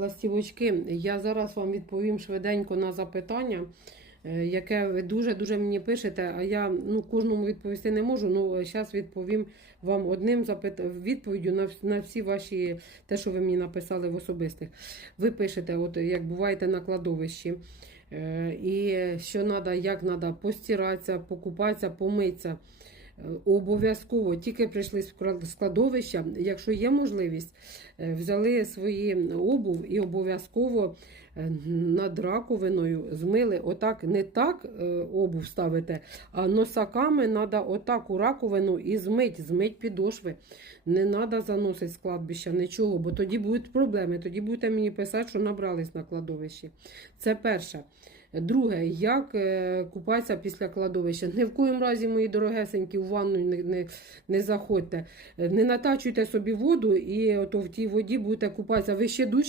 Ластівочки, я зараз вам відповім швиденько на запитання, е, яке ви дуже-дуже мені пишете, а я ну, кожному відповісти не можу. Ну, зараз відповім вам одним запит... відповіддю на, на всі ваші, те, що ви мені написали в особистих. Ви пишете, от як буваєте на кладовищі, е, і що треба, як треба постиратися, покупатися, помитися. Е, Обов'язково тільки прийшли з кра- якщо є можливість, е, взяли свої обув і обов'язково е, над раковиною змили. Отак, не так обув ставите, а носаками треба отак у раковину і змить, змить підошви. Не треба заносити з нічого, бо тоді будуть проблеми. Тоді будете мені писати, що набрались на кладовищі. Це перше. Друге, як е, купатися після кладовища? Ні в коїм разі, мої дорогесенькі, в ванну не, не, не заходьте. Е, Не натачуйте собі воду і ото в тій воді будете купатися. Ви ще дужче